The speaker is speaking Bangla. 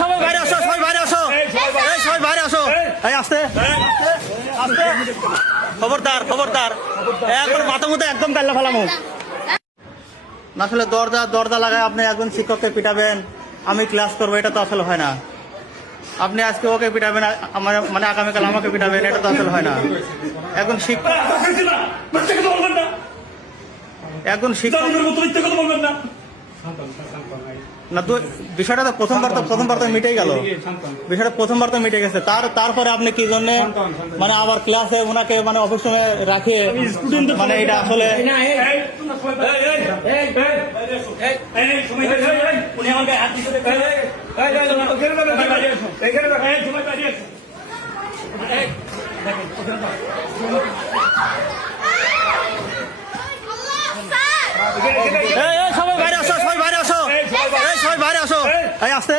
সবাই বাইরে আসো, সবাই বাইরে আসো, সবাই বাইরে আসো। আসতে আসতে, খবরদার খবরদার, একবার মাথা মতো একদম কাল্লা ফেলামো। আসলে দরজা লাগায় আপনি একজন শিক্ষককে পিটাবেন, আমি ক্লাস করবো, এটা তো আসলে হয় না। আপনি আজকে ওকে পিটাবেন, আমার মানে আগামীকাল আমাকে পিটাবেন, এটা তো আসলে হয় না। একজন শিক্ষক না তো, বিষয়টা তো প্রথমবার তো মিটেই গেল, বিষয়টা প্রথমবার তো মিটে গেছে। তারপরে আপনি কি জন্য মানে আবার ক্লাসে ওনাকে মানে অফিস সময় রাখে, মানে এটা আসলে সবাই বাইরে আসো, সবাই বাইরে আসো, সবাই বাইরে আসো। আসতে